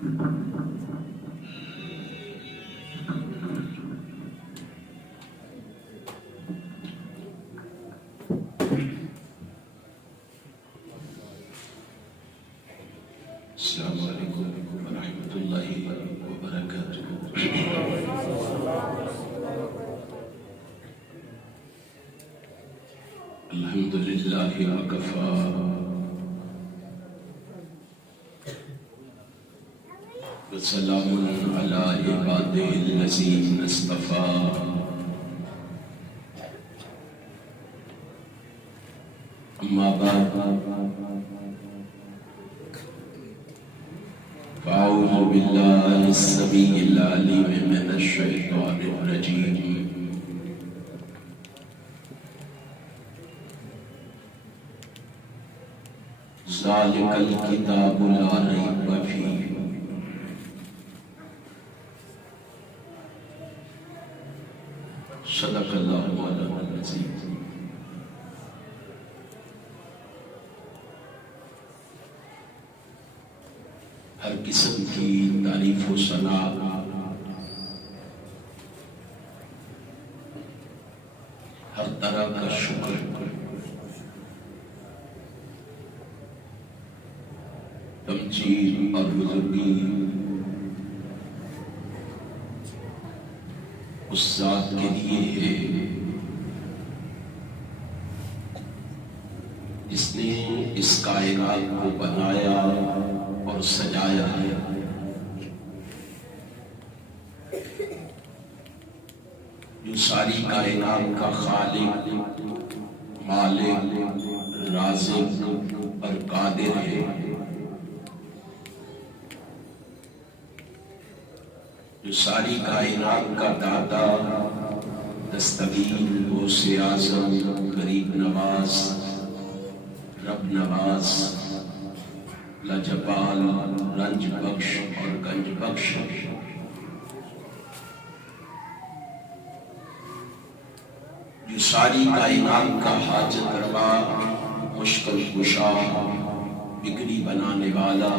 السلام علیکم ورحمۃ اللہ وبرکاتہ۔ الحمد للہ وکفی وسلام علی عبادہ الذین اصطفی۔ اما بعد فاعوذ باللہ السمیع العلیم من الشیطان الرجیم۔ ذالک الکتاب لا ریب فیہ صدق اللہ مولانا العظیم۔ ہر قسم کی تعریف و ثنا ہر طرح کا شکر تمجید اور بزرگی اس ذات کے لیے ہے جس نے اس کائنات کو بنایا اور سجایا ہے۔ جو ساری کائنات کا خالق، مالک، رازق اور قادر ہے، جو ساری کائنات کا داتا، دستگیر، غوث اعظم، غریب نواز، رب نواز، لاجواب، رنج بخش اور گنج بخش، جو ساری کائنات کا حاجت روا، مشکل کشا، بگڑی بنانے والا،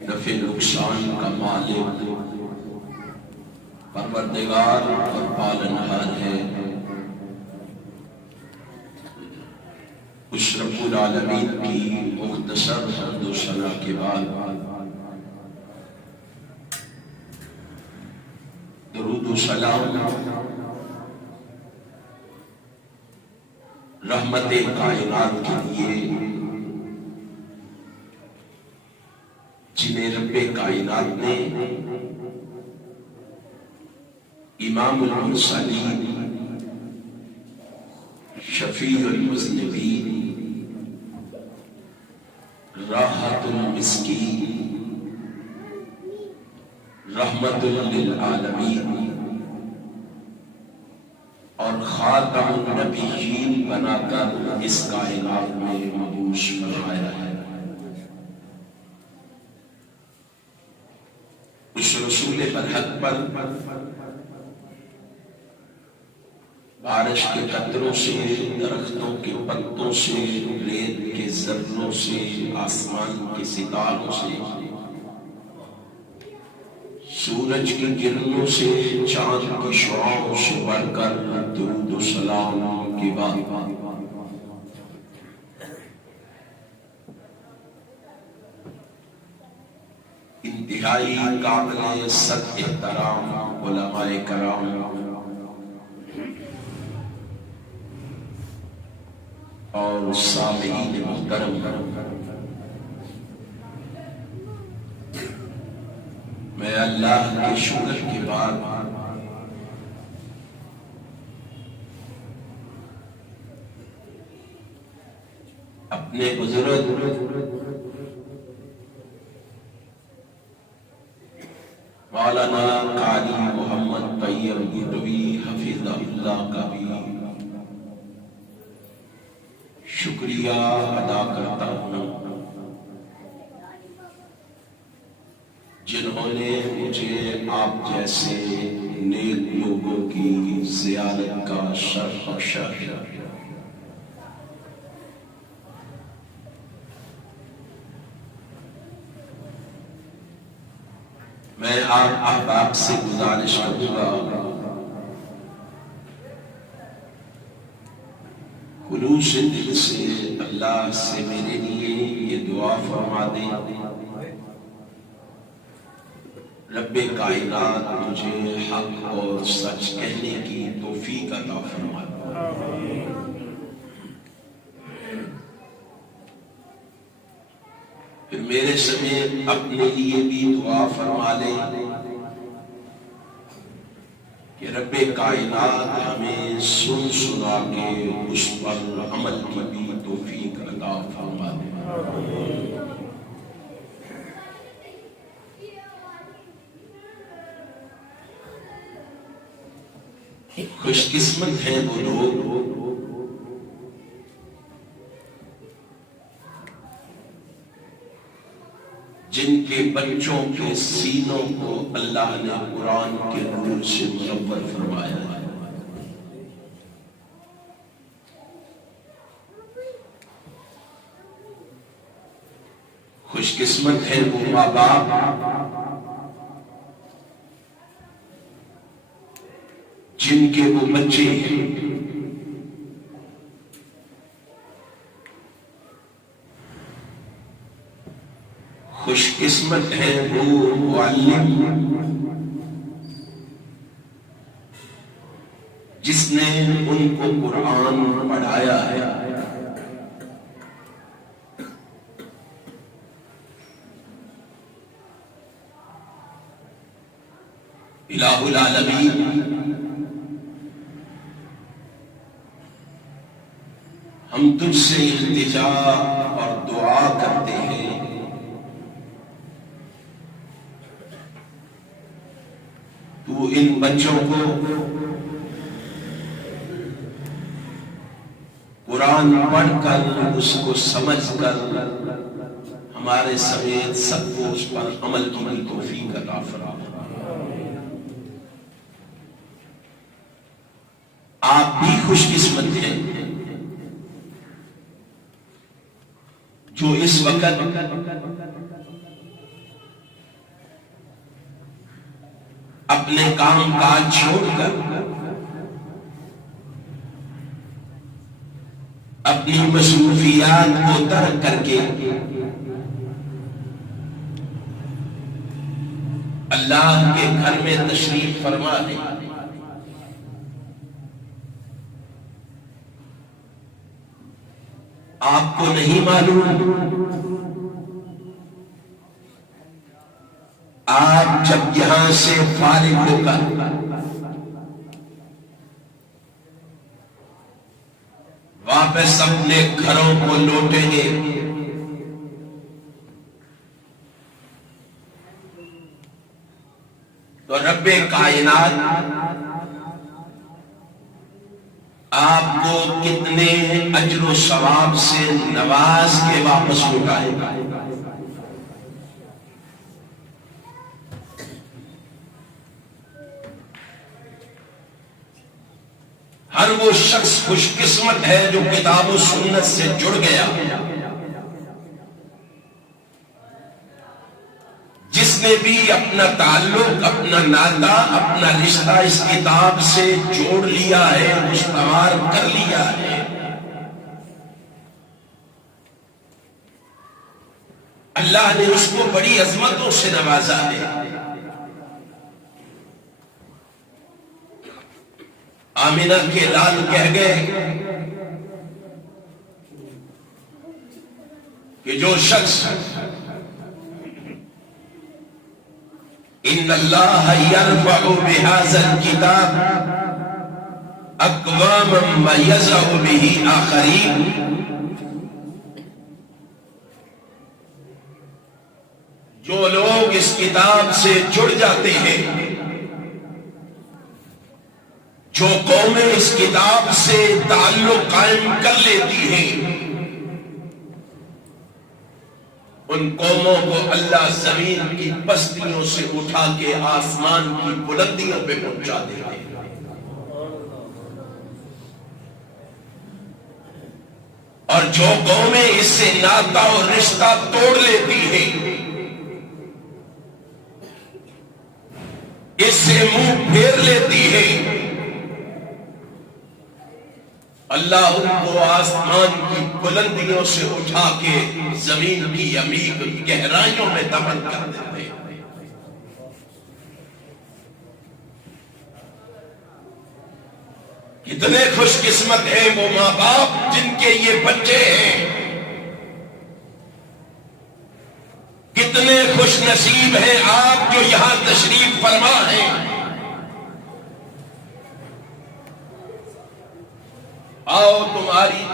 نفع نقصان کا مالک، پروردگار اور پالنہار ہے۔ اس رب العالمین کی مختصر حمد و ثنا کے بعد درود و سلام رحمت کائنات کے لیے، جنہیں رب کائنات نے امام المرسلین، شفیع المذنبین، راحت المسکین، رحمت للعالمین اور خاتم النبیین بنا کر اس کائنات میں مبعوث فرمایا ہے۔ اس رسول برحق پر بارش کے قطروں سے، درختوں کے پتوں سے، ریت کے ذروں سے، آسمان کے ستاروں سے، سورج کی کرنوں سے، چاند کی شعاعوں سے بڑھ کر درود و سلام کے بعد انتہائی قابل صد احترام علماء کرام اور سامعین محترم، میں اللہ کے شکر کے بعد اپنے بزرگ مولانا قاری محمد طیب بھٹوی حفظہ اللہ کا بھی شکریہ ادا کرتا ہوں، جنہوں نے مجھے آپ جیسے نیک لوگوں کی زیارت کا شرف بخشا ہے۔ میں آپ احباب سے گزارش کروں گا، خلوص دل سے اللہ سے میرے لیے یہ دعا فرما دیں، رب کائنات مجھے حق اور سچ کہنے کی توفیق عطا فرما دے۔ پھر میرے سمیت اپنے لیے بھی دعا فرما لیں کہ رب کائنات ہمیں سن سنا کے اس پر عمل کی بھی توفیق عطا فرما دے۔ خوش قسمت ہیں وہ لوگ جن کے بچوں کے سینوں کو اللہ نے قرآن کے نور سے منور فرمایا ہے۔ خوش قسمت ہیں وہ ماں باپ جن کے وہ بچے ہیں خوش قسمت ہے وہ معلم جس نے ان کو قرآن پڑھایا ہے۔ الہ العالمین، ہم تجھ سے التجا اور دعا کرتے ہیں، تو ان بچوں کو قرآن پڑھ کر اس کو سمجھ کر ہمارے سمیت سب کو اس پر عمل کی بھی توفیق عطا فرما۔ آپ بھی خوش قسمت ہیں جو اس وقت اپنے کام کاج چھوڑ کر اپنی مصروفیات کو ترک کر کے اللہ کے گھر میں تشریف فرما لیں۔ آپ کو نہیں معلوم آپ جب یہاں سے فارغ ہو کر واپس اپنے گھروں کو لوٹیں گے تو رب کائنات آپ کو کتنے اجر و ثواب سے نواز کے واپس لوٹائے گا۔ ہر وہ شخص خوش قسمت ہے جو کتاب و سنت سے جڑ گیا، جس نے بھی اپنا تعلق، اپنا ناطہ، اپنا رشتہ اس کتاب سے جوڑ لیا ہے، استوار کر لیا ہے۔ اللہ نے اس کو بڑی عظمتوں سے نوازا ہے۔ آمینہ کے لال کہہ گئے کہ جو شخص ان اللہ یرفع بہذا الکتاب اقواما ویضع بہ آخرین، جو لوگ اس کتاب سے جڑ جاتے ہیں، جو قومیں اس کتاب سے تعلق قائم کر لیتی ہیں، ان قوموں کو اللہ زمین کی پستیوں سے اٹھا کے آسمان کی بلندیوں پہ پہنچا دیتے ہیں۔ اور جو قومیں اس سے ناطہ اور رشتہ توڑ لیتی ہیں، اس سے منہ پھیر لیتی ہے، اللہ ان کو آسمان کی بلندیوں سے اٹھا کے زمین کی عمیق گہرائیوں میں دفن کر دیتے ہیں۔ کتنے خوش قسمت ہیں وہ ماں باپ جن کے یہ بچے ہیں، کتنے خوش نصیب ہیں آپ جو یہاں تشریف فرما ہیں۔ آؤ تمہاری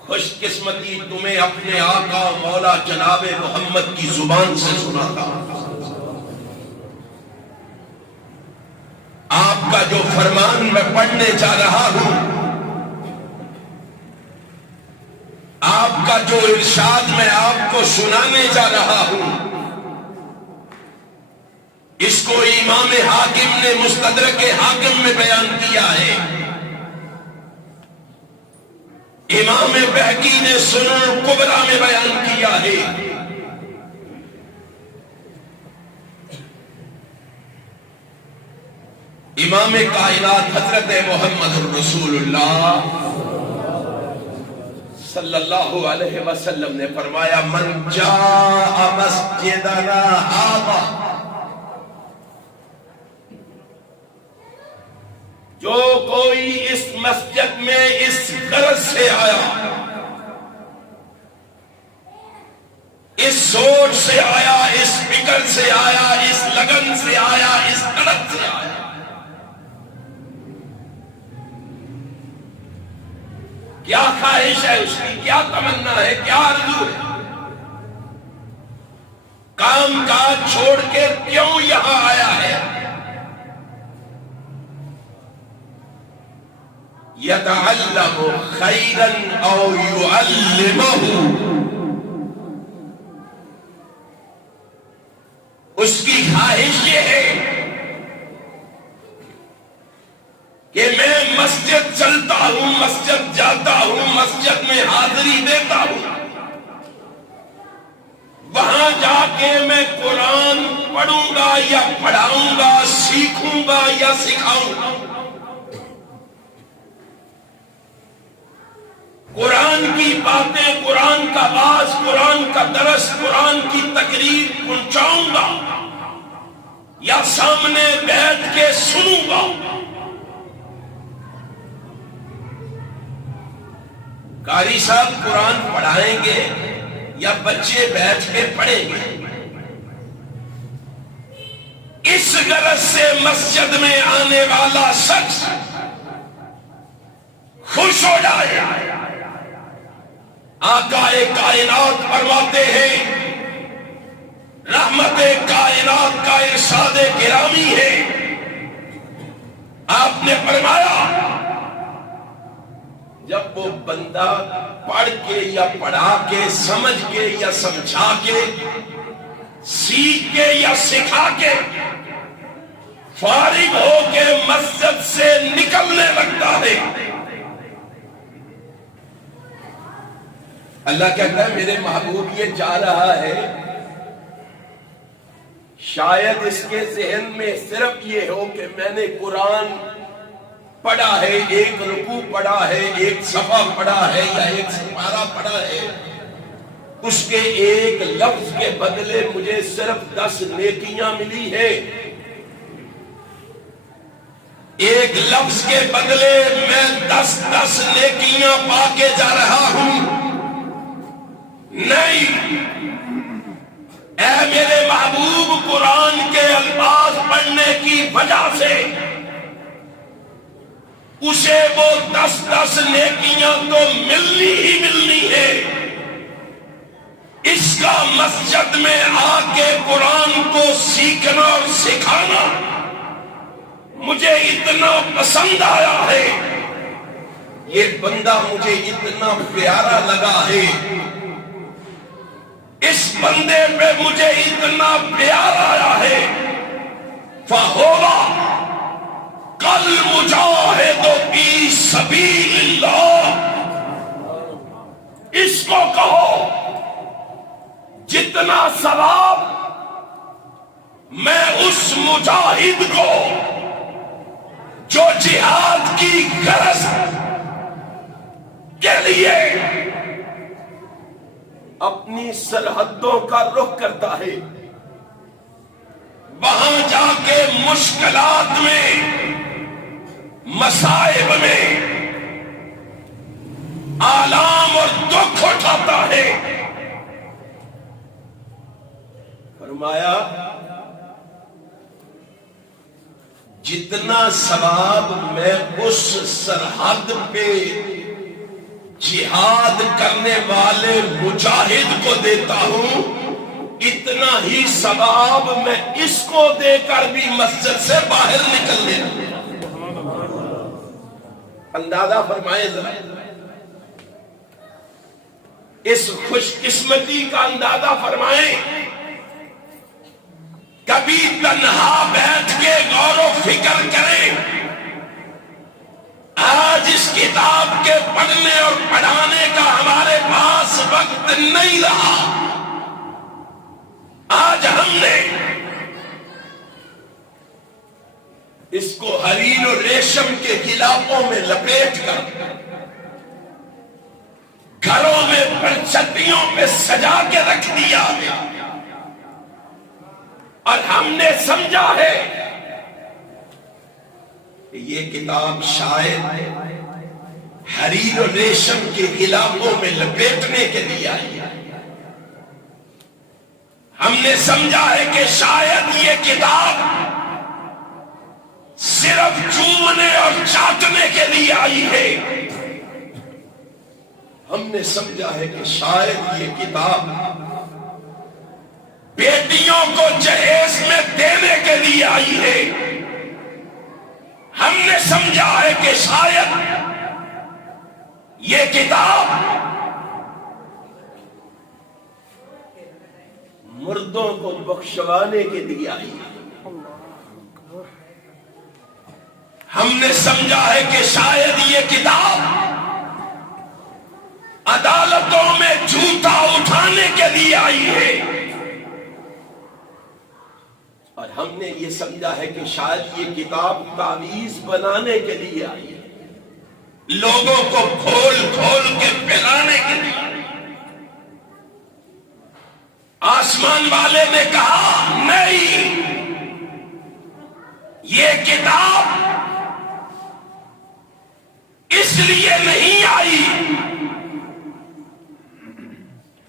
خوش قسمتی تمہیں اپنے آقا مولا جناب محمد کی زبان سے سناتا ہوں۔ آپ کا جو فرمان میں پڑھنے جا رہا ہوں، آپ کا جو ارشاد میں آپ کو سنانے جا رہا ہوں، اس کو امام حاکم نے مستدرک حاکم میں بیان کیا ہے، امام بہقی نے سنن کبریٰ میں بیان کیا ہے۔ امام کائنات حضرت محمد الرسول اللہ صلی اللہ علیہ وسلم نے فرمایا، من جاء مسجدنا ھذا، جو کوئی اس مسجد میں اس غرض سے آیا، اس سوچ سے آیا، اس فکر سے آیا، اس لگن سے آیا، اس طلب سے آیا، کیا خواہش ہے اس کی، کیا تمنا ہے، کیا آرزو ہے، کام کاج چھوڑ کے کیوں یہاں آیا ہے، یتعلم خیرا او یعلمہ، اس کی خواہش یہ ہے کہ میں مسجد چلتا ہوں، مسجد جاتا ہوں، مسجد میں حاضری دیتا ہوں، وہاں جا کے میں قرآن پڑھوں گا یا پڑھاؤں گا، سیکھوں گا یا سکھاؤں گا، قرآن کی باتیں، قرآن کا باز، قرآن کا درس، قرآن کی تقریر پہنچاؤں گا یا سامنے بیٹھ کے سنوں گا۔ قاری صاحب قرآن پڑھائیں گے یا بچے بیٹھ کے پڑھیں گے؟ اس غرض سے مسجد میں آنے والا شخص خوش ہو جائے۔ آقا کائنات فرماتے ہیں، رحمت کائنات کا ارشاد گرامی ہے، آپ نے فرمایا جب وہ بندہ پڑھ کے یا پڑھا کے، سمجھ کے یا سمجھا کے، سیکھ کے یا سکھا کے فارغ ہو کے مسجد سے نکلنے لگتا ہے، اللہ کہتا ہے میرے محبوب یہ جا رہا ہے، شاید اس کے ذہن میں صرف یہ ہو کہ میں نے قرآن پڑھا ہے، ایک رکوع پڑھا ہے، ایک صفحہ پڑھا ہے یا ایک سپارہ پڑھا ہے، اس کے ایک لفظ کے بدلے مجھے صرف 10 نیکیاں ملی ہے، ایک لفظ کے بدلے میں 10 نیکیاں پا کے جا رہا ہوں۔ نہیں، اے میرے محبوب، قرآن کے الفاظ پڑھنے کی وجہ سے اسے وہ 10 نیکیاں تو ملنی ہی ملنی ہے، اس کا مسجد میں آ کے قرآن کو سیکھنا اور سکھانا مجھے اتنا پسند آیا ہے، یہ بندہ مجھے اتنا پیارا لگا ہے، اس بندے پہ مجھے اتنا پیار آیا ہے، فَهُوَ الْمُجَاهِدُ فِي سَبِيلِ اللَّهِ، اس کو کہو جتنا ثواب میں اس مجاہد کو جو جہاد کی غرض کے لیے اپنی سرحدوں کا رخ کرتا ہے، وہاں جا کے مشکلات میں، مصائب میں آلام اور دکھ اٹھاتا ہے، فرمایا جتنا ثواب میں اس سرحد پہ جہاد کرنے والے مجاہد کو دیتا ہوں، اتنا ہی ثواب میں اس کو دے کر بھی مسجد سے باہر نکلنے اندازہ فرمائے ذرا، اس خوش قسمتی کا اندازہ فرمائیں۔ کبھی تنہا بیٹھ کے غور و فکر کریں، آج اس کتاب کے پڑھنے اور پڑھانے کا ہمارے پاس وقت نہیں رہا۔ آج ہم نے اس کو حریر و ریشم کے غلافوں میں لپیٹ کر گھروں میں پرچتیوں پہ سجا کے رکھ دیا ہے، اور ہم نے سمجھا ہے کہ یہ کتاب شاید حریر و ریشم کے غلافوں میں لپیٹنے کے لیے آئی ہے۔ ہم نے سمجھا ہے کہ شاید یہ کتاب صرف چومنے اور چاٹنے کے لیے آئی ہے۔ ہم نے سمجھا ہے کہ شاید یہ کتاب بیٹیوں کو جہیز میں دینے کے لیے آئی ہے۔ ہم نے سمجھا ہے کہ شاید یہ کتاب مردوں کو بخشوانے کے لیے آئی ہے۔ ہم نے سمجھا ہے کہ شاید یہ کتاب عدالتوں میں جھوٹا اٹھانے کے لیے آئی ہے، اور ہم نے یہ سمجھا ہے کہ شاید یہ کتاب تعویذ بنانے کے لیے آئی ہے، لوگوں کو کھول کھول کے پھیلانے کے لیے۔ آسمان والے نے کہا نہیں، یہ کتاب اس لیے نہیں آئی،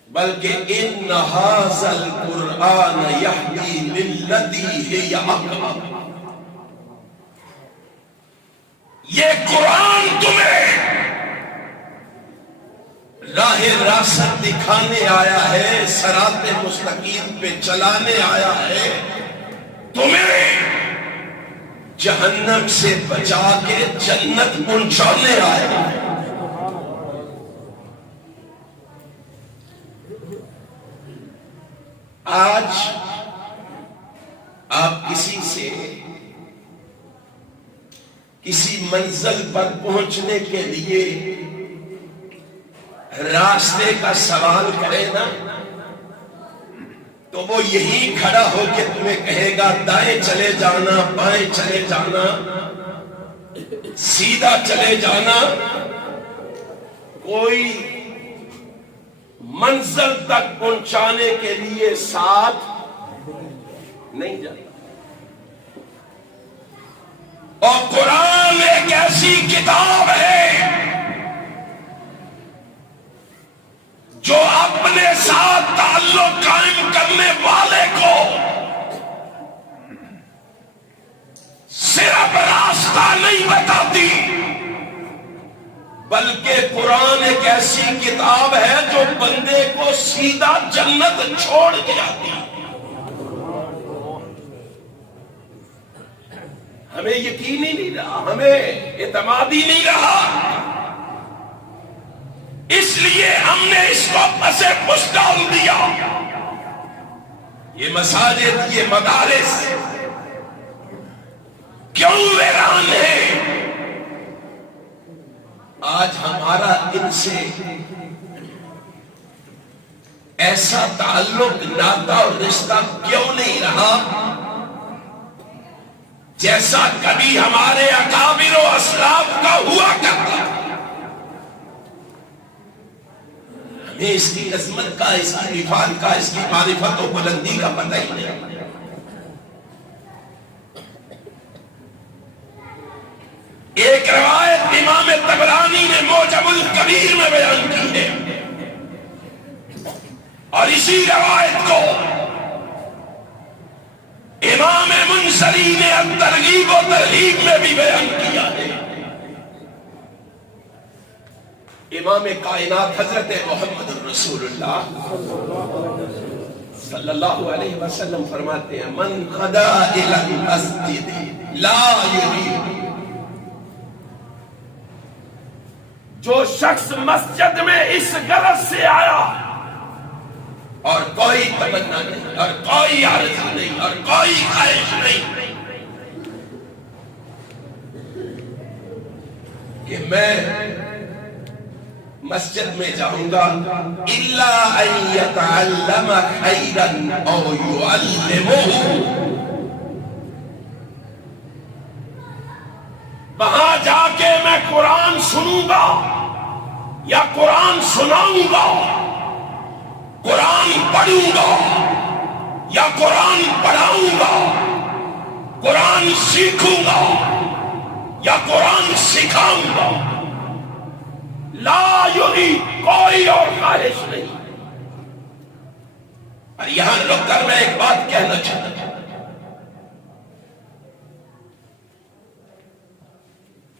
بلکہ ان ھذا القرآن یہدی للتی ہی اقوم، یہ قرآن تمہیں راہ راست دکھانے آیا ہے، صراط مستقیم پہ چلانے آیا ہے، تمہیں جہنم سے بچا کے جنت پہنچانے آیا ہے۔ آج آپ کسی سے کسی منزل پر پہنچنے کے لیے راستے کا سوال کرے نا، تو وہ یہی کھڑا ہو کے تمہیں کہے گا دائیں چلے جانا، بائیں چلے جانا، سیدھا چلے جانا، کوئی منزل تک پہنچانے کے لیے ساتھ نہیں جاتا۔ اور قرآن ایک ایسی کتاب ہے جو اپنے ساتھ تعلق قائم کرنے والے کو صرف راستہ نہیں بتاتی، بلکہ قرآن ایک ایسی کتاب ہے جو بندے کو سیدھا جنت چھوڑ کے آتی۔ ہمیں یقین ہی نہیں رہا، ہمیں اعتماد ہی نہیں رہا، اس لیے ہم نے اس کو پسے پش ڈال دیا۔ یہ مساجد، یہ مدارس کیوں ویران ہے؟ آج ہمارا ان سے ایسا تعلق، ناطہ اور رشتہ کیوں نہیں رہا؟ جیسا کبھی ہمارے اکابر و اسلاف کا ہوا کرتا تھا۔ ہمیں اس کی عظمت کا، اس کی رفعت کا، اس کی معرفت و بلندی کا پتہ ہی نہیں۔ ایک روایت امام طبرانی نے معجم الکبیر میں بیان کی ہے، اور اسی روایت کو امام منذری نے ترغیب و ترہیب میں بھی بیان کیا ہے۔ امام کائنات حضرت محمد رسول اللہ صلی اللہ علیہ وسلم فرماتے ہیں، من غدا الی المسجد لا یرید، جو شخص مسجد میں اس غرض سے آیا اور کوئی تمنا نہیں اور کوئی آرزو نہیں اور کوئی خواہش نہیں کہ میں مسجد میں جاؤں گا، الا ان یتعلم خیرا او یعلمہ، وہاں جا کے میں قرآن سنوں گا یا قرآن سناؤں گا، قرآن پڑھوں گا یا قرآن پڑھاؤں گا، قرآن سیکھوں گا یا قرآن سکھاؤں گا، لا یرید، کوئی اور خواہش نہیں۔ اور یہاں رک کر میں ایک بات کہنا چاہتا ہوں،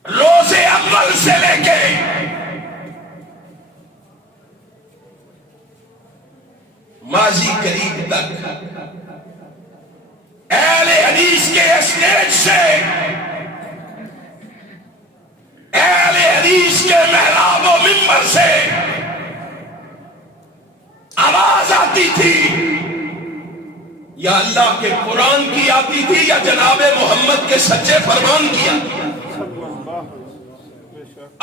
روز اول سے لے کے ماضی قریب تک اہل حدیث کے اسٹیج سے، اہل حدیث کے محراب و منبر سے آواز آتی تھی، یا اللہ کے قرآن کی آتی تھی یا جناب محمد کے سچے فرمان کی آتی تھی۔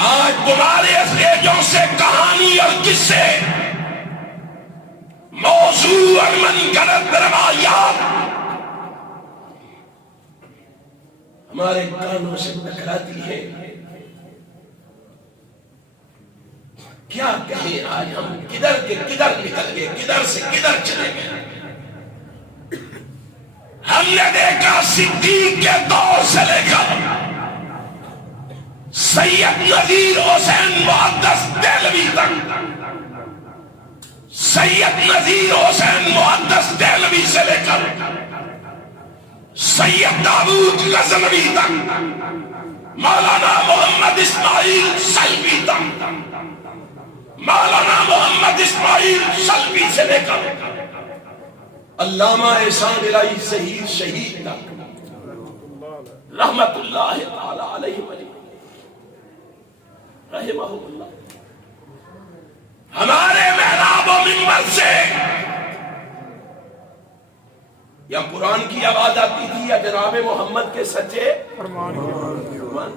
آج تمہارے اسٹیجوں سے کہانی اور قصے، موضوع اور منگڑت روایات ہمارے کانوں سے ٹکراتی ہے۔ کیا کہیں آج ہم کدھر کے کدھر نکل گئے، کدھر سے کدھر چلے گئے۔ ہم نے دیکھا صدیق کے دور سے لے کر سید نذیر حسین محدث دہلوی تک، سید نذیر حسین محدث دہلوی سے لے کر سید داؤد غزنوی تک، مولانا محمد اسماعیل سلفی تک، مولانا محمد اسماعیل سلفی سے لے کر علامہ احسان الہی ظہیر شہید تک، رحمت اللہ تعالی علیہ رحمہ اللہ، ہمارے محراب و منبر سے یا قرآن کی آواز آتی تھی یا جناب محمد کے سچے فرمان کی آواز۔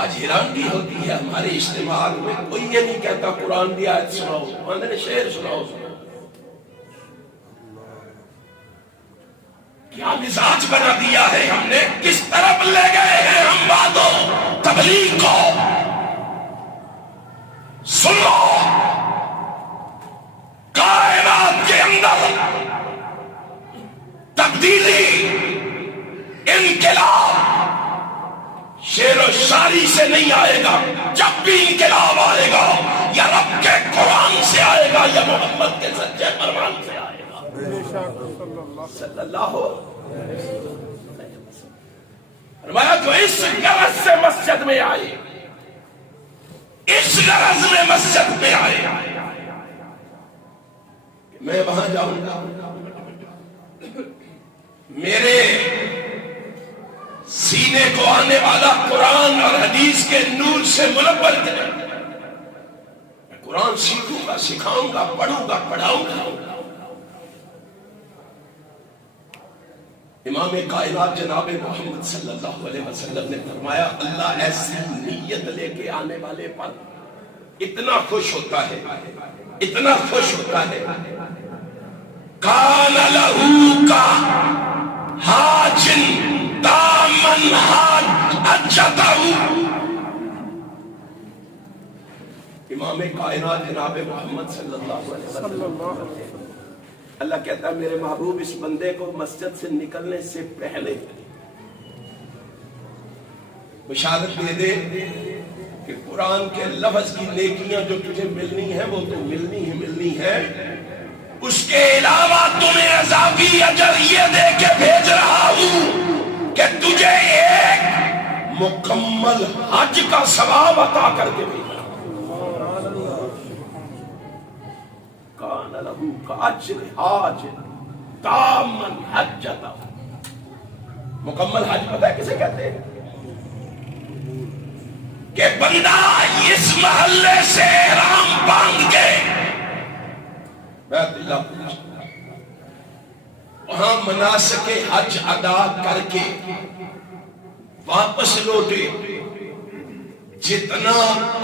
آج حیرانگی ہوتی ہے ہمارے اجتماعات میں کوئی یہ نہیں کہتا قرآن کی آیت سناؤ، اندر شعر سناؤ۔ کیا مزاج بنا دیا ہے ہم نے، کس طرف لے گئے ہیں ہم باتوں تبلیغ کو۔ سنو، کائنات کے اندر تبدیلی، انقلاب شعر و شاعری سے نہیں آئے گا، جب بھی انقلاب آئے گا یا رب کے قرآن سے آئے گا یا محمد کے سچے فرمان سے آئے گا صلی اللہ علیہ وسلم۔ فرمایا جو اس غرض سے مسجد میں آئے، اس غرض میں مسجد میں آئے، میں وہاں جاؤں گا، میرے سینے کو آنے والا قرآن اور حدیث کے نور سے منور کرے، میں قرآن سیکھوں گا، سکھاؤں گا، پڑھوں گا، پڑھاؤں گا۔ امام کائنات جناب محمد صلی اللہ علیہ وسلم نے فرمایا، اللہ ایسی نیت لے کے آنے والے پر اتنا خوش ہوتا ہے، اتنا خوش ہوتا ہے، کان لہو کا حاجن دامن حجتہ. امام کائنات جناب محمد صلی اللہ علیہ وسلم، اللہ کہتا ہے میرے محبوب اس بندے کو مسجد سے نکلنے سے پہلے بشارت دے دے کہ قرآن کے لفظ کی نیکیاں جو تجھے ملنی ہے وہ تو ملنی ہے، اس کے علاوہ تمہیں اضافی اجر یہ دے کے بھیج رہا ہوں کہ تجھے ایک مکمل حج کا ثواب عطا کر کے بھیجا. کان لہو کاجر حاج تامن حجتہ. مکمل حج پتہ ہے کسے کہتے ہیں؟ کہ بندہ اس محلے سے احرام باندھ کے بیت اللہ پہنچا، وہاں مناسک حج ادا کر کے واپس لوٹے، جتنا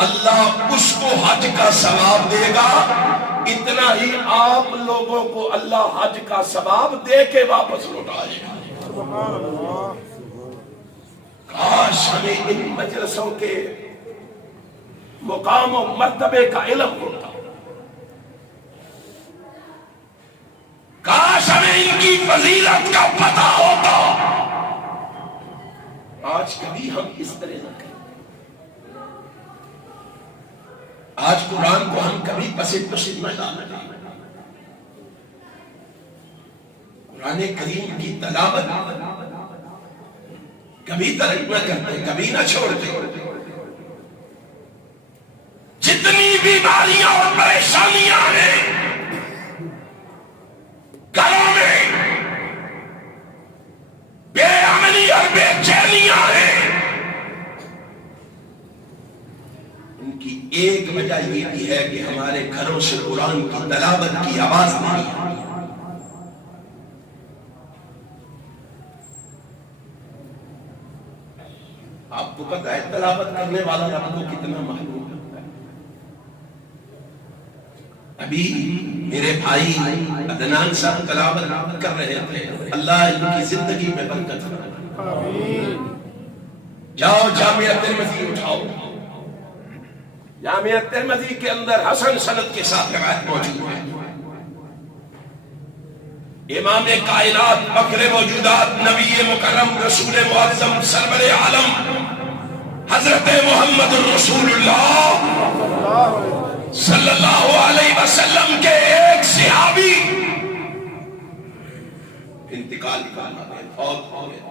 اللہ اس کو حج کا ثواب دے گا اتنا ہی آپ لوگوں کو اللہ حج کا ثواب دے کے واپس لوٹائے گا. کاش ہمیں ان مجلسوں کے مقام و مرتبے کا علم ہوتا، کاش ہمیں ان کی فضیلت کا پتہ ہوتا. آج کبھی ہم اس طرح نہ کریں. آج قرآن کو ہم کبھی پسند نہ ڈالیں. قرآن کریم کی تلاوت کبھی ترک نہ کرتے، کبھی نہ چھوڑتے. جتنی بیماریاں اور پریشانیاں ہیں گھروں میں، بے امنی اور بے چینیاں ہیں، ان کی ایک وجہ یہ بھی ہے کہ ہمارے گھروں سے قرآن کی تلاوت کی آواز نہیں آتی. آپ کو پتہ ہے تلاوت کرنے والا رب کو کتنا محبوب ہے. ابھی میرے بھائی عدنان صاحب تلاوت کر رہے تھے، اللہ ان کی زندگی میں برکت فرمائے. جاؤ جامعہ ترمذی اٹھاؤ، جامعہ ترمذی کے اندر حسن سند کے ساتھ روایت موجود ہے. امام کائنات فخر موجودات نبی مکرم رسول معظم سرور عالم حضرت محمد الرسول اللہ صلی اللہ علیہ وسلم کے ایک صحابی انتقال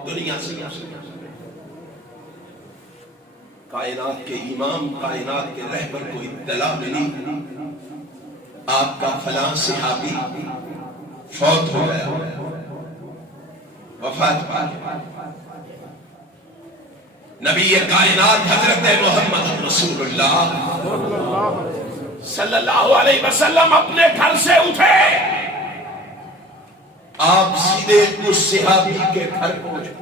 دنیا سے. کائنات کے امام، کائنات کے رہبر کو اطلاع ملی آپ کا فلاں صحابی فوت ہو گیا، وفات پا گیا. نبی کائنات حضرت محمد رسول اللہ صلی اللہ علیہ وسلم اپنے گھر سے اٹھے، آپ سیدھے اس صحابی کے گھر پہنچے.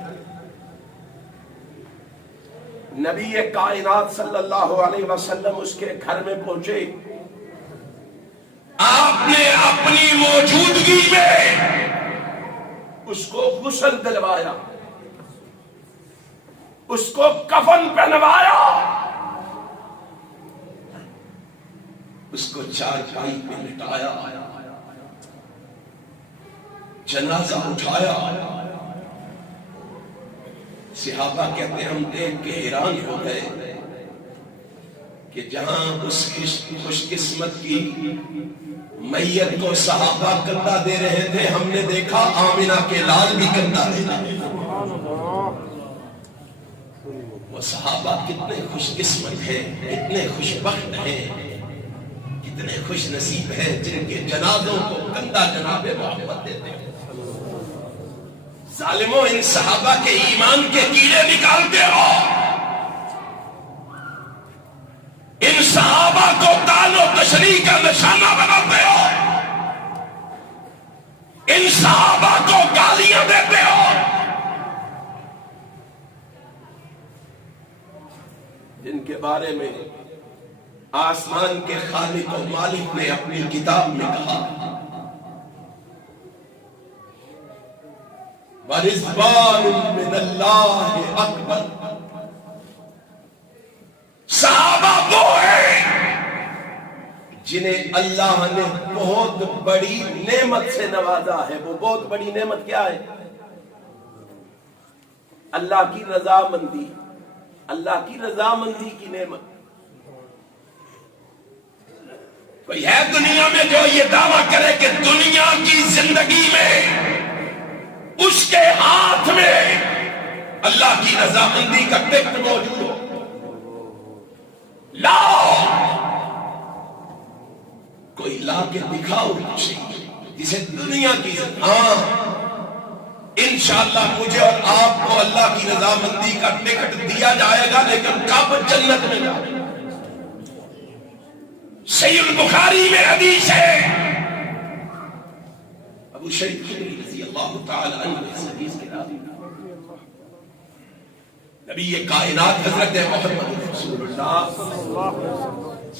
نبی کائنات صلی اللہ علیہ وسلم اس کے گھر میں پہنچے. آپ نے اپنی موجودگی میں اس کو غسل دلوایا، اس کو کفن پہنوایا، اس کو چارپائی پہ لٹایا، جنازہ اٹھایا. صحابہ کہتے ہم دیکھ کے حیران ہو گئے کہ جہاں اس خوش قسمت کی میت کو صحابہ کندھا دے رہے تھے، ہم نے دیکھا آمنہ کے لال بھی کندھا دے رہے تھے. وہ صحابہ کتنے خوش قسمت ہیں، کتنے خوش بخت ہیں، کتنے خوش نصیب ہیں جن کے جنازوں کو کندھا جناب محمد دیتے ہیں. ظالموں، ان صحابہ کے ایمان کے کیڑے نکالتے ہو، ان صحابہ کو تال و تشریح کا نشانہ بناتے ہو، ان صحابہ کو گالیاں دیتے ہو. جن کے بارے میں آسمان کے خالق و مالک نے اپنی کتاب میں کہا ورضوان من اللہ اکبر. صحابہ وہ ہیں جنہیں اللہ نے بہت بڑی نعمت سے نوازا ہے. وہ بہت بڑی نعمت کیا ہے؟ اللہ کی رضامندی. اللہ کی رضامندی کی نعمت. کوئی ہے دنیا میں جو یہ دعویٰ کرے کہ دنیا کی زندگی میں اس کے ہاتھ میں اللہ کی رضامندی کا ٹکٹ موجود ہو؟ لاؤ، کوئی لا کے دکھاؤ جسے دنیا کی ہاں انشاءاللہ مجھے اور آپ کو اللہ کی رضامندی کا ٹکٹ دیا جائے گا، لیکن کب؟ جنت میں جائے گا. صحیح البخاری میں حدیث ہے، ابو شیخ خدری رضی اللہ تعالی عنہ اس حدیث کے راوی نبی کائنات حضرت محمد رسول اللہ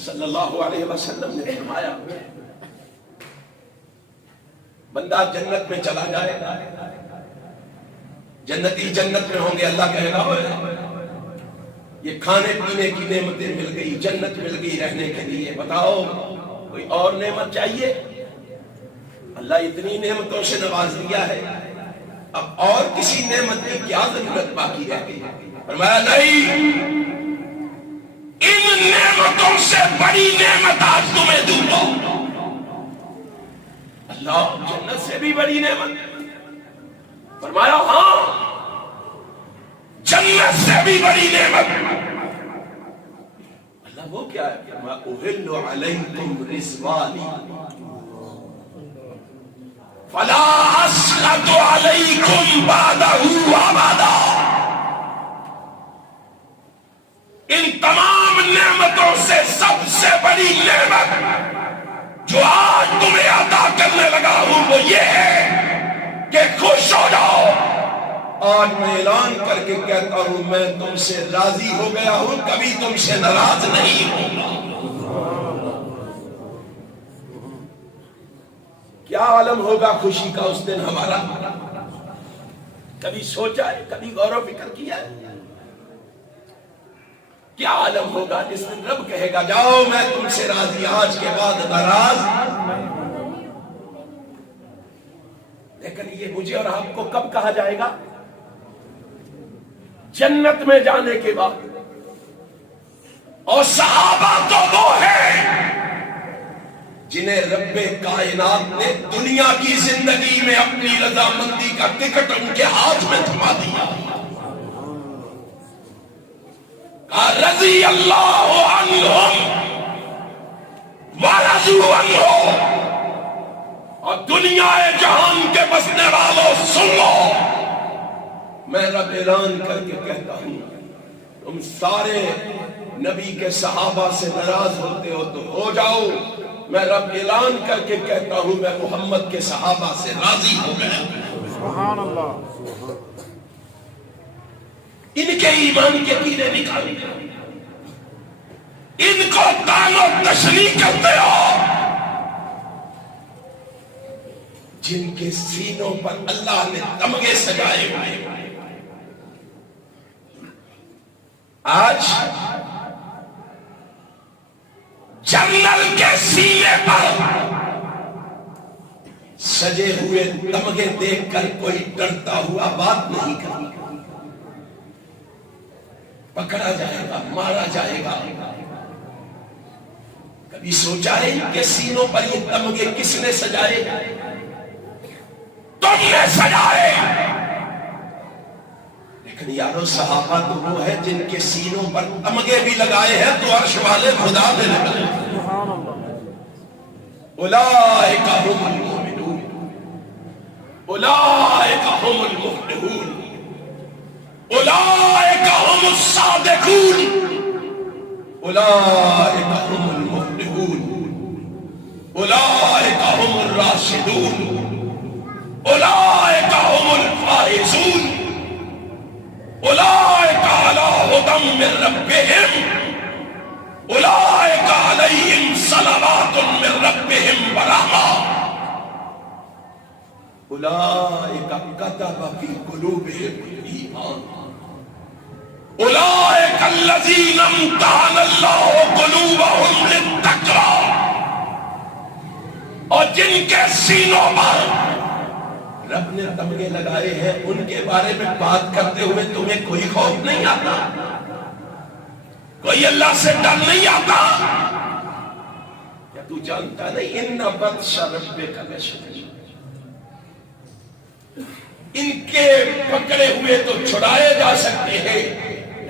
صلی اللہ علیہ وسلم نے فرمایا بندہ جنت میں چلا جائے گا، جنتی جنت میں ہوں گے، اللہ کہے گا یہ کھانے پینے کی نعمتیں مل گئی، جنت مل گئی رہنے کے لیے، بتاؤ کوئی اور نعمت چاہیے؟ اللہ اتنی نعمتوں سے نواز دیا ہے، اب اور کسی نعمت کی کیا ضرورت باقی رہ گئی؟ فرمایا نہیں، ان نعمتوں سے بڑی نعمت آج تمہیں دوں گا. اللہ جنت سے بھی بڑی نعمت؟ فرمایا ہاں، جنت سے بھی بڑی نعمت. اللہ وہ کیا ہے؟ فرمایا احل علیکم رضوانی فلا اسخط علیکم بعدہ ابدا. ان تمام نعمتوں سے سب سے بڑی نعمت جو آج تمہیں عطا کرنے لگا ہوں وہ یہ ہے کہ خوش ہو جاؤ. آج میں اعلان کر کے کہتا ہوں میں تم سے راضی ہو گیا ہوں، کبھی تم سے ناراض نہیں ہوں گا. کیا عالم ہوگا خوشی کا اس دن ہمارا؟ کبھی سوچا ہے؟ کبھی غور و فکر کیا ہے؟ کیا عالم ہوگا جس دن رب کہے گا جاؤ میں تم سے راضی، آج کے بعد ناراض. لیکن یہ مجھے اور آپ کو کب کہا جائے گا؟ جنت میں جانے کے بعد. اور صحابہ تو وہ ہیں جنہیں رب کائنات نے دنیا کی زندگی میں اپنی رضامندی کا ٹکٹ ان کے ہاتھ میں تھما دیا. رضی اللہ عنہم ورضوا عنہ. اور دنیا جہان کے بسنے والوں سن لو، میں رب اعلان کر کے کہتا ہوں تم سارے نبی کے صحابہ سے ناراض ہوتے ہو تو ہو جاؤ. میں رب اعلان کر کے کہتا ہوں میں محمد کے صحابہ سے راضی ہو گیا. سبحان اللہ. ان کے ایمان کے پینے نکالیں، ان کو تان و تشریح کرتے ہو جن کے سینوں پر اللہ نے تمغے سجائے ہوئے. آج جنرل کے سینے پر سجے ہوئے تمغے دیکھ کر کوئی ڈرتا ہوا بات نہیں کرتا. پکڑا جائے گا، مارا جائے گا. کبھی سوچا ہے ان کے سینوں پر یہ تمغے کس نے سجائے؟ تم نے سجائے. لیکن یارو صحابہ تو وہ ہے جن کے سینوں پر تمغے بھی لگائے ہیں تو عرش والے خدا نے لگائے. اولئک هم المؤمنون، اولئک هم المفلحون، اولئک هم الصادقون، اولئک هم المفلحون، اولئک هم الراشدون، اولئک هم الفائزون، اولئک علی ھدی من ربہم، اولئک علیہم صلوات من ربہم ورحمہ. اولئک کتب فی قلوبہم الایمان اولئک الذین امتحن اللہ قلوبہم للتقوی، اور جن کے سینوں پر رب نے تمغے لگائے ہیں ان کے بارے میں بات کرتے ہوئے تمہیں کوئی خوف نہیں آتا، کوئی اللہ سے ڈر نہیں آتا؟ کیا تو جانتا نہیں ان بطش ربک لشدید، ان کے پکڑے ہوئے تو چھڑائے جا سکتے ہیں،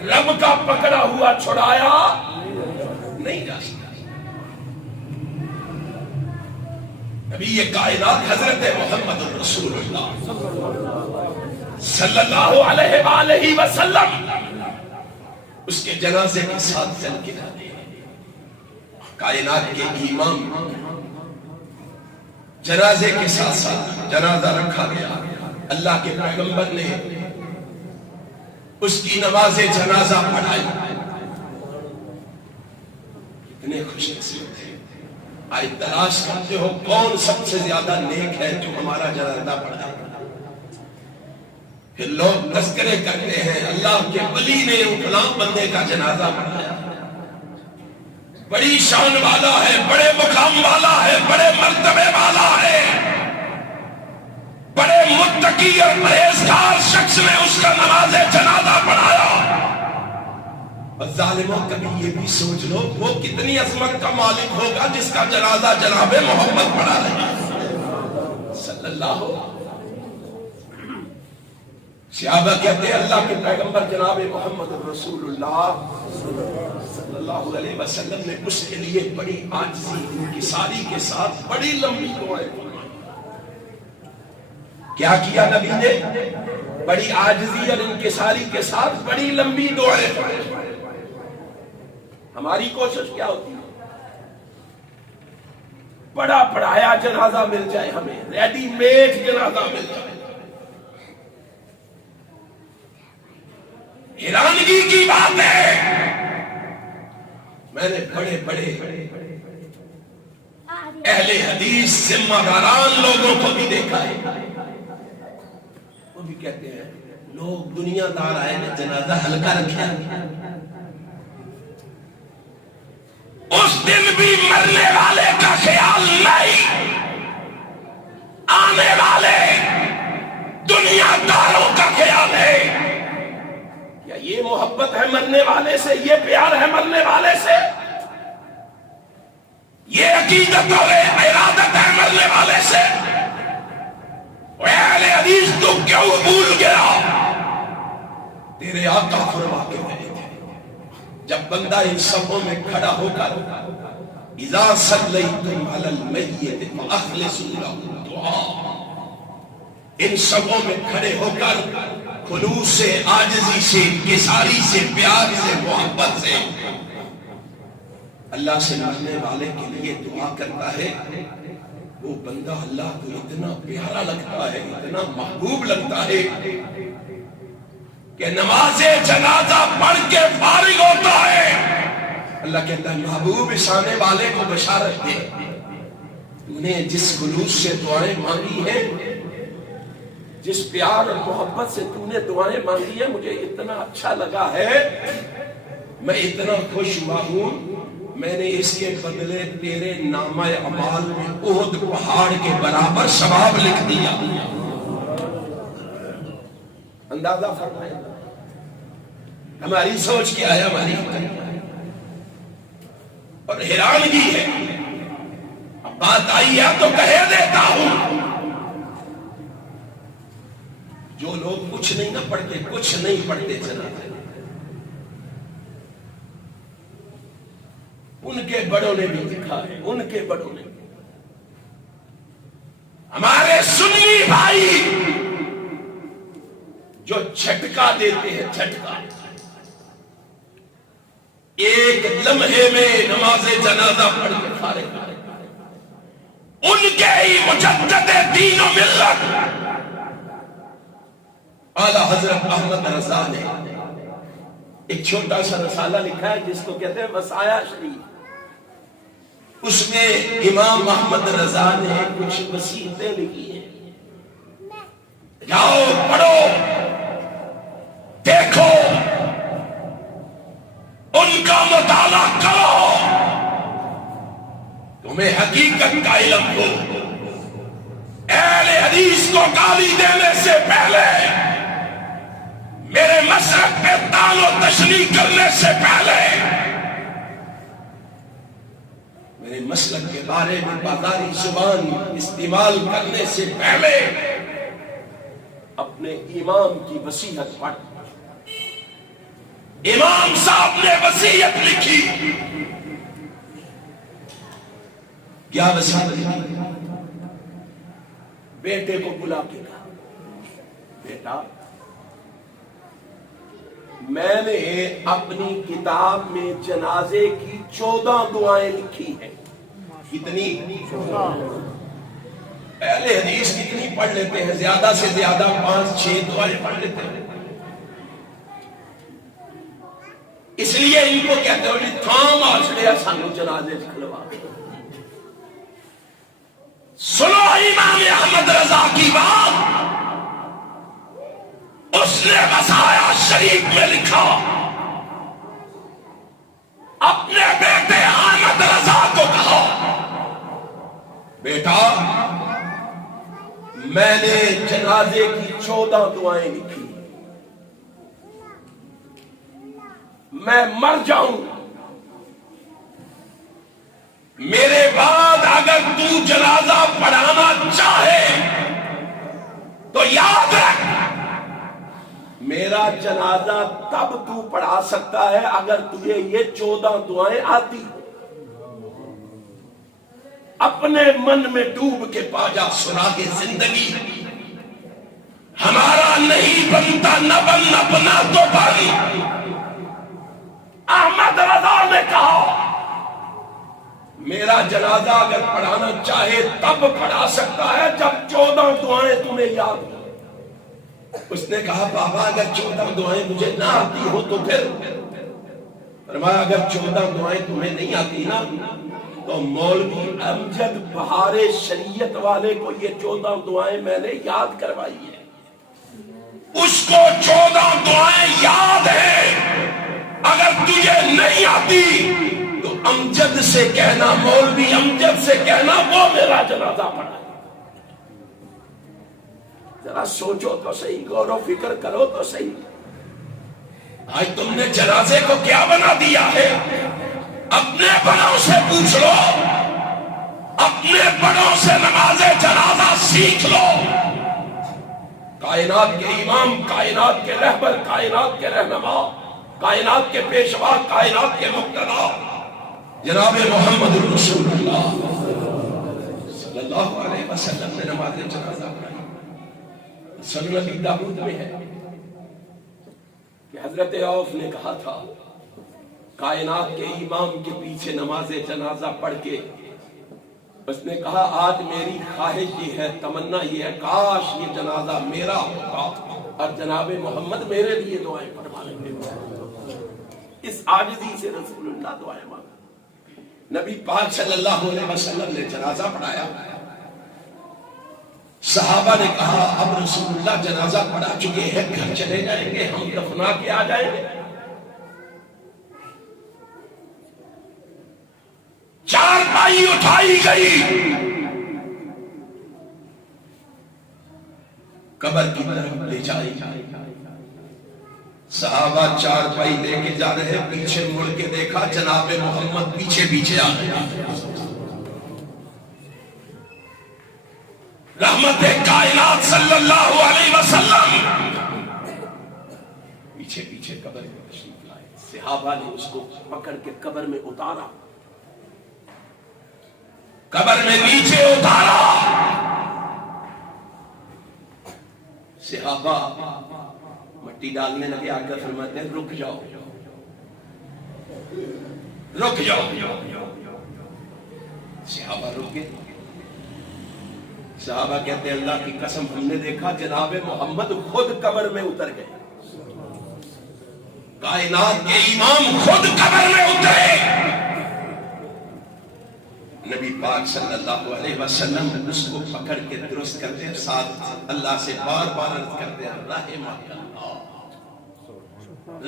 رب کا پکڑا ہوا چھڑایا نہیں جا سکتا۔ نبی یہ کائنات حضرت محمد رسول اللہ صلی اللہ علیہ وآلہ وسلم اس کے جنازے کے ساتھ چل کے جاتے ہیں۔ کائنات کے امام جنازے کے ساتھ ساتھ جنازہ رکھا گیا، اللہ کے پیغمبر نے اس کی نماز جنازہ پڑھائی۔ کتنے خوش نصیب تھے۔ آج تلاش کرتے ہو کون سب سے زیادہ نیک ہے جو ہمارا جنازہ پڑھائے، پھر لوگ تذکرے کرتے ہیں اللہ کے ولی نے فلاں بندے کا جنازہ پڑھایا، بڑی شان والا ہے، بڑے مقام والا ہے، بڑے مرتبے والا ہے، بڑے متقی اور پرہیزگار شخص نے اس کا نماز جنازہ پڑھایا۔ اور ظالموں کبھی یہ بھی سوچ لو وہ کتنی عظمت کا مالک ہوگا جس کا جنازہ جناب محمد پڑھا رہے ہیں صلی اللہ علیہ وسلم۔ صحابہ کہتے ہیں اللہ کے پیغمبر جناب محمد رسول اللہ صلی اللہ علیہ وسلم نے اس کے لیے بڑی عاجزی انکساری کے ساتھ بڑی لمبی دعائیں فرمائی۔ کیا کیا نبی نے؟ بڑی عاجزی اور انکساری کے ساتھ بڑی لمبی دعائیں فرمائی۔ ہماری کوشش کیا ہوتی ہے؟ بڑا پڑھایا جنازہ مل جائے، ہمیں ریڈی میڈ جنازہ مل جائے۔ حیرانگی کی بات ہے، میں نے بڑے بڑے اہل حدیث ذمہ داران لوگوں کو بھی دیکھا ہے، وہ بھی کہتے ہیں لوگ دنیا دار آئے نے جنازہ ہلکا رکھا، اس دن بھی مرنے والے کا خیال نہیں، آنے والے دنیا داروں کا خیال ہے۔ کیا یہ محبت ہے مرنے والے سے؟ یہ پیار ہے مرنے والے سے؟ یہ عقیدت اور ارادت ہے مرنے والے سے؟ اہل حدیث تو کیوں بھول گیا؟ تیرے آقا فرما کے گئے تھے جب بندہ ان سبوں میں کھڑا ہو کر اذا صلیتم علی المیت فاخلصوا له الدعاء، ان سبوں میں کھڑے ہو کر خلوص سے، عاجزی سے، انکساری سے، پیار سے، محبت سے اللہ سے ملنے والے کے لیے دعا کرتا ہے، وہ بندہ اللہ کو اتنا پیارا لگتا ہے، اتنا محبوب لگتا ہے کہ نماز جنازہ پڑھ کے فارغ ہوتا ہے، اللہ کہتا ہے محبوب اس آنے والے کو بشارت دے، تو نے جس خلوص سے دعائیں مانگی ہیں، جس پیار اور محبت سے تو نے دعائیں مانگی ہیں، مجھے اتنا اچھا لگا ہے، میں اتنا خوش ہوا ہوں، میں نے اس کے بدلے تیرے نامہ اعمال میں احد پہاڑ کے برابر ثواب لکھ دیا۔ اندازہ فرمائے ہماری سوچ کیا ہے، ہماری اور حیرانگی ہے، اب بات آئی ہے تو کہہ دیتا ہوں، جو لوگ کچھ نہیں نہ پڑھتے، کچھ نہیں پڑھتے جنازے، ان کے بڑوں نے بھی لکھا ہے، ان کے بڑوں نے، ہمارے سنی بھائی جو جھٹکا دیتے ہیں، جھٹکا ایک لمحے میں نماز جنازہ پڑھ کے فارغ، ان کے ہی مجدد دین و ملت اعلیٰ حضرت احمد رضا نے ایک چھوٹا سا رسالہ لکھا ہے جس کو کہتے ہیں وصایا شریف، اس میں امام احمد رضا نے کچھ وصیتیں لکھی ہیں، جاؤ پڑھو، دیکھو، ان کا مطالعہ کرو، تمہیں حقیقت کا علم ہو۔ اہل حدیث کو گالی دینے سے پہلے، میرے مسلک پہ طعن و تشنیع کرنے سے پہلے، میرے مسلک کے بارے میں بازاری زبان استعمال کرنے سے پہلے اپنے امام کی وصیت پڑھ۔ امام صاحب نے وصیت لکھی، کیا وصیت لکھی؟ بیٹے کو بلا کے کہا، بیٹا میں نے اپنی کتاب میں جنازے کی 14 دعائیں لکھی ہیں۔ کتنی؟ پہلے حدیث کتنی پڑھ لیتے ہیں؟ زیادہ سے زیادہ 5-6 دعائیں پڑھ لیتے ہیں۔ اس لیے ان کو کہتے ہو جی تھام آچڑیا سانو جنازے کھلوا۔ سنو امام احمد رضا کی بات، اس نے وصایا شریف میں لکھا، اپنے بیٹے احمد رضا کو کہا، بیٹا میں نے جنازے کی 14 دعائیں لکھی، میں مر جاؤں، میرے بعد اگر تو جنازہ پڑھانا چاہے تو یاد رکھ، میرا جنازہ تب تو پڑھا سکتا ہے اگر تجھے یہ 14 دعائیں آتی۔ اپنے من میں ڈوب کے پا جا سراغ زندگی، ہمارا نہیں بنتا نہ بن، اپنا تو بن۔ احمد رضا نے کہا میرا جنازہ اگر پڑھانا چاہے تب پڑھا سکتا ہے جب 14 دعائیں تمہیں یاد ہو۔ اس نے کہا بابا اگر 14 دعائیں مجھے نہ آتی ہو تو پھر؟ فرمایا اگر 14 دعائیں تمہیں نہیں آتی نا تو مولوی امجد بہار شریعت والے کو یہ 14 دعائیں میں نے یاد کروائی ہے، اس کو 14 دعائیں یاد ہیں۔ اگر تجھے نہیں آتی تو امجد سے کہنا، مولوی امجد سے کہنا وہ میرا جنازہ پڑھا۔ ذرا سوچو تو صحیح، غور و فکر کرو تو صحیح۔ آج تم نے جنازے کو کیا بنا دیا ہے؟ اپنے بڑوں سے پوچھ لو، اپنے بڑوں سے نماز جنازہ سیکھ لو۔ کائنات کے امام، کائنات کے رہبر، کائنات کے رہنما، کائنات کے پیشوا، کائنات کے مقتدا جناب محمد رسول اللہ صلی اللہ علیہ وسلم نے نماز جنازہ پڑھی۔ سنن ابی داؤد میں ہے کہ حضرت عوف نے کہا تھا کائنات کے امام کے پیچھے نماز جنازہ پڑھ کے، اس نے کہا آج میری خواہش یہ ہے، تمنا یہ ہے، کاش یہ جنازہ میرا ہوگا اور جناب محمد میرے لیے دعائیں فرما لیں گے۔ اس عاجزی سے رسول اللہ دعائیں مانگا۔ نبی پاک صلی اللہ علیہ وسلم نے جنازہ پڑھایا، صحابہ نے کہا اب رسول اللہ جنازہ پڑھا چکے ہیں، گھر چلے جائیں گے، ہم دفنا کے آ جائیں گے۔ 4 پائی اٹھائی گئی، قبر کی طرف لے جائی۔ صحابہ 4 پائی لے کے جا رہے، پیچھے مڑ کے دیکھا جناب محمد پیچھے پیچھے آ گیا۔ رحمت کائنات صلی اللہ علیہ وسلم پیچھے پیچھے قبر میں تشریف لائے۔ صحابہ نے اس کو پکڑ کے قبر میں اتارا، قبر میں نیچے اتارا۔ صحابہ مٹی ڈالنے لگے، آگے فرماتے ہیں رک جاؤ، رک جاؤ۔ صحابہ رک گئے۔ صحابہ کہتے ہیں اللہ کی قسم ہم نے دیکھا جناب محمد خود قبر میں اتر گئے، کائنات کے امام خود قبر میں اترے۔ نبی پاک صلی اللہ علیہ وسلم اس کو پکڑ کے درست کرتے ہیں، ساتھ اللہ سے بار بار عرض کرتے ہیں رحمک اللہ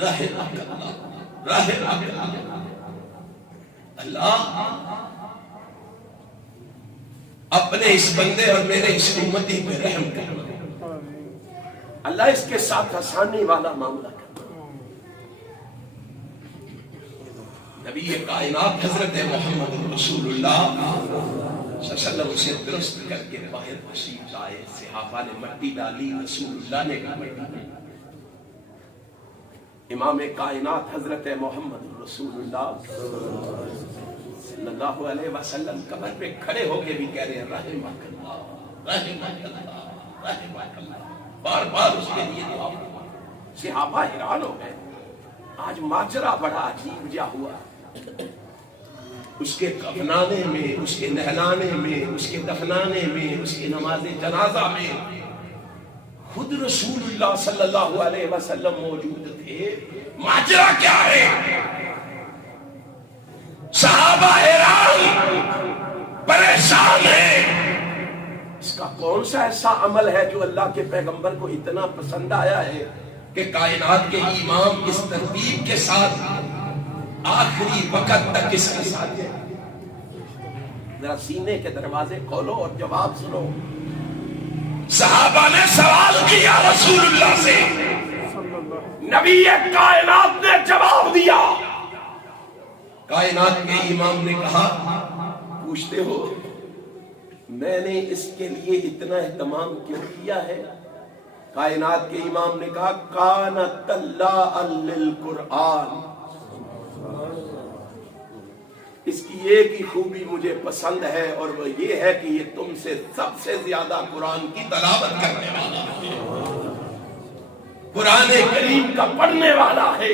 رحمک اللہ رحمک اللہ، اللہ اپنے اس بندے اور میرے اس امتی پہ رحم کرنا، اللہ اس کے ساتھ آسانی والا معاملہ کرنا۔ نبی کائنات حضرت محمد رسول اللہ صلی اللہ علیہ وسلم اسے درست کر کے باہر تشریف لائے، صحابہ نے مٹی ڈالی، رسول اللہ نے مٹی ڈالی، امام کائنات حضرت محمد رسول اللہ صلی اللہ علیہ وسلم قبر پہ کھڑے ہو کے بھی کہہ رہے ہیں رحمک اللہ رحمک اللہ رحمک اللہ، بار بار اس کے لیے دعا۔ صحابہ حیران ہو گئے، آج ماجرا بڑا عجیب جا ہوا، اس کے کفنانے میں، اس کے نہلانے میں، اس کے دفنانے میں، اس کی نماز جنازہ میں خود رسول اللہ صلی اللہ علیہ وسلم موجود تھے۔ ماجرا کیا ہے؟ صحابہ حیران پریشان ہیں، اس کا کون سا ایسا عمل ہے جو اللہ کے پیغمبر کو اتنا پسند آیا ہے کہ کائنات کے امام اس ترتیب کے ساتھ آخری وقت تک اس کے ساتھ ہے؟ ذرا سینے کے دروازے کھولو اور جواب سنو۔ صحابہ نے سوال کیا رسول اللہ سے، نبی کائنات نے جواب دیا۔ کائنات کے امام نے کہا پوچھتے ہو میں نے اس کے لیے اتنا اہتمام کیوں کیا ہے؟ کائنات کے امام نے کہا کان طلاء للقرآن، اس کی ایک ہی خوبی مجھے پسند ہے اور وہ یہ ہے کہ یہ تم سے سب سے زیادہ قرآن کی تلاوت کرنے والا ہے، قرآن کریم کا پڑھنے والا ہے۔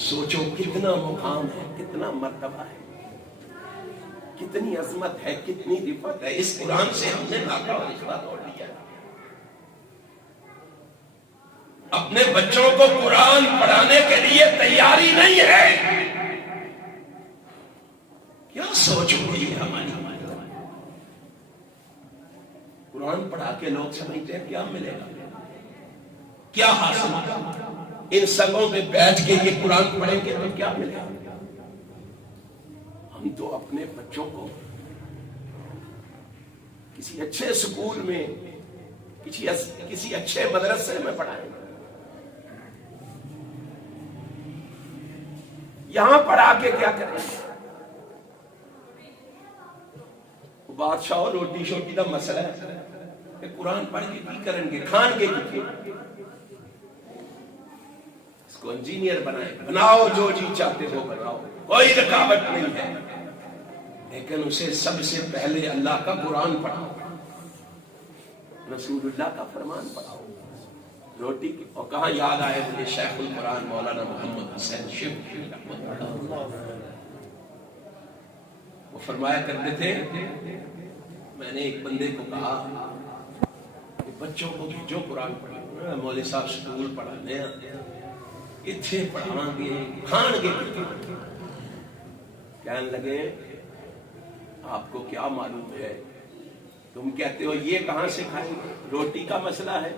سوچو کتنا مقام ہے، کتنا مرتبہ ہے، کتنی عظمت ہے، کتنی رفعت ہے۔ اس قرآن سے ہم نے ناکا اور رشتہ توڑ لیا ہے۔ اپنے بچوں کو قرآن پڑھانے کے لیے تیاری نہیں ہے، کیا سوچ ہوئی ہے ہماری؟ قرآن پڑھا کے لوگ سمجھتے ہیں کیا ملے گا، کیا حاصل ہوگا؟ ان سنگوں میں بیٹھ کے یہ قرآن پڑھیں گے تو کیا ملے گا؟ ہم تو اپنے بچوں کو کسی اچھے سکول میں، کسی اچھے مدرسے میں پڑھائیں گے، یہاں پڑھا کے کیا کریں؟ بادشاہ روٹی شوٹی کا مسئلہ ہے کہ قرآن پڑھ کے کی کریں گے، کھان کے کی، اس کو انجینئر بنائیں، بناؤ جو جی چاہتے ہو بناؤ، کوئی رکاوٹ نہیں ہے، لیکن اسے سب سے پہلے اللہ کا قرآن پڑھاؤ، رسول اللہ کا فرمان پڑھاؤ۔ روٹی کی اور کہاں یاد آئے مجھے شیخ القرآن مولانا محمد حسین شیخ، وہ فرمایا کرتے تھے، میں نے ایک بندے کو کہا کہ بچوں کو جو قرآن پڑھانا، مولوی صاحب سکول پڑھانے اتھے پڑھانا گے کھان گے، کہنے لگے آپ کو کیا معلوم ہے، تم کہتے ہو یہ کہاں سے کھائیں گے، روٹی کا مسئلہ ہے،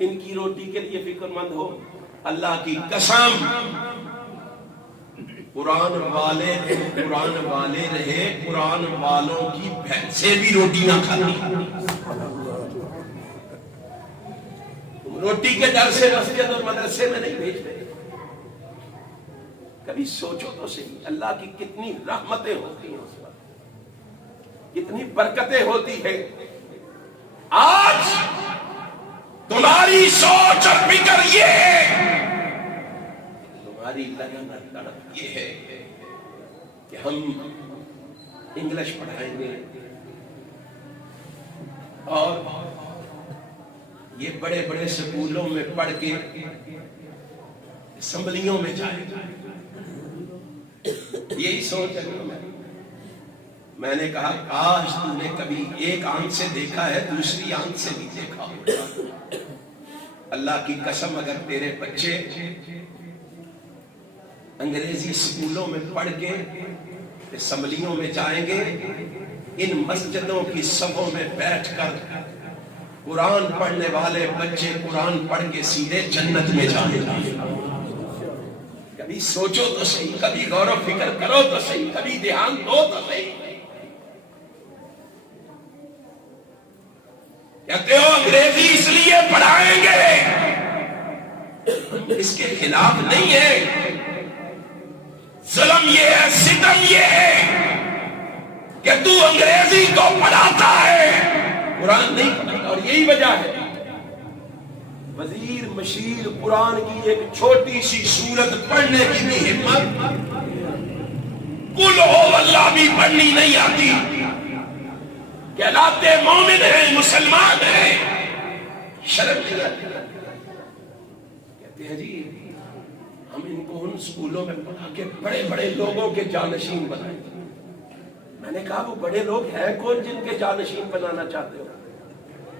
ان کی روٹی کے لیے فکر مند ہو، اللہ کی قسم قرآن والے رہے، قرآن والوں کی بھینسیں بھی روٹی نہ کھاتی، روٹی کے ڈر سے مسجد اور مدرسے میں نہیں بھیجتے۔ کبھی سوچو تو صحیح، اللہ کی کتنی رحمتیں ہوتی ہیں اس وقت، کتنی برکتیں ہوتی ہیں۔ آج تمہاری سوچ اور فکر یہ ہے، تمہاری لگن اور تڑپ یہ ہے کہ ہم انگلش پڑھائیں گے اور یہ بڑے بڑے سکولوں میں پڑھ کے اسمبلیوں میں جائیں گے، یہی سوچ ہے۔ میں نے کہا کاش تم نے کبھی ایک آنکھ سے دیکھا ہے، دوسری آنکھ سے بھی دیکھا ہوگا۔ اللہ کی قسم اگر تیرے بچے انگریزی سکولوں میں پڑھ کے اسمبلیوں میں جائیں گے، ان مسجدوں کی صفوں میں بیٹھ کر قرآن پڑھنے والے بچے قرآن پڑھ کے سیدھے جنت میں جائیں گے۔ کبھی سوچو تو صحیح، کبھی غور و فکر کرو تو صحیح، کبھی دھیان دو تو صحیح۔ کہتے ہو انگریزی اس لیے پڑھائیں گے، اس کے خلاف نہیں ہے۔ ظلم یہ ہے، ستم یہ ہے کہ تو انگریزی کو پڑھاتا ہے، قرآن نہیں پڑھاتا۔ اور یہی وجہ ہے وزیر مشیر قرآن کی ایک چھوٹی سی سورت پڑھنے کی بھی ہمت، قل ہو اللہ بھی پڑھنی نہیں آتی، کہلاتے مومن ہیں، مسلمان ہیں، شرم نہیں آتی۔ کہتے ہیں جی ہم ان کو ان سکولوں میں پڑھا کے بڑے بڑے لوگوں کے جانشین بنائیں گے۔ میں نے کہا وہ بڑے لوگ ہیں کون جن کے جانشین بنانا چاہتے ہو؟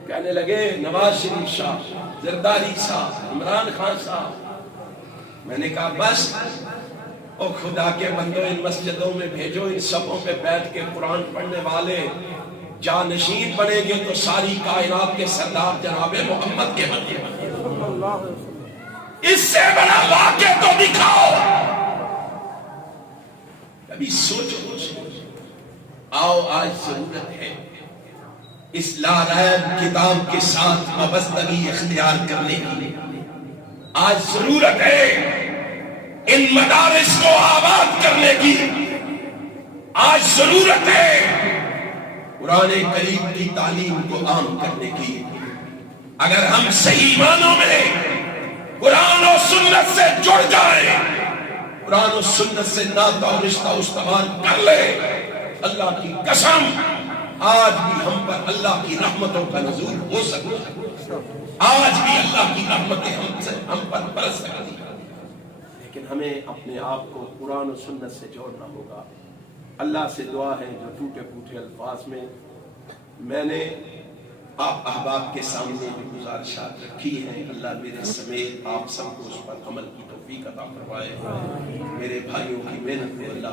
کہنے لگے نواز شریف صاحب، زرداری صاحب، عمران خان صاحب۔ میں نے کہا بس او خدا کے بندو، ان مسجدوں میں بھیجو، ان سبوں پہ بیٹھ کے قرآن پڑھنے والے جانشین بنے گے تو ساری کائنات کے سردار جناب محمد کے بن گے۔ اس سے بڑا واقعہ تو دکھاؤ۔ کبھی سوچو، آؤ آج ضرورت ہے اس لا ریب کتاب کے ساتھ وابستگی اختیار کرنے کی۔ آج ضرورت ہے ان مدارس کو آباد کرنے کی۔ آج ضرورت ہے قرآن کریم کی تعلیم کو عام کرنے کی۔ اگر ہم صحیح معنوں میں قرآن و سنت سے جڑ جائیں، قرآن و سنت سے ناطہ و رشتہ استوار کر لے، اللہ کی قسم آج بھی ہم پر اللہ کی رحمتوں کا نزول ہو سکتا ہے، آج بھی اللہ کی رحمتیں ہم پر برس سکتی ہیں۔ لیکن ہمیں اپنے آپ کو قرآن و سنت سے جوڑنا ہوگا۔ اللہ سے دعا ہے جو ٹوٹے پھوٹے الفاظ میں نے آپ احباب کے سامنے بھی گزارشات رکھی ہیں، اللہ میرے سمیت آپ سب کو اس پر عمل کی توفیق عطا فرمائے۔ میرے بھائیوں کی محنت کو اللہ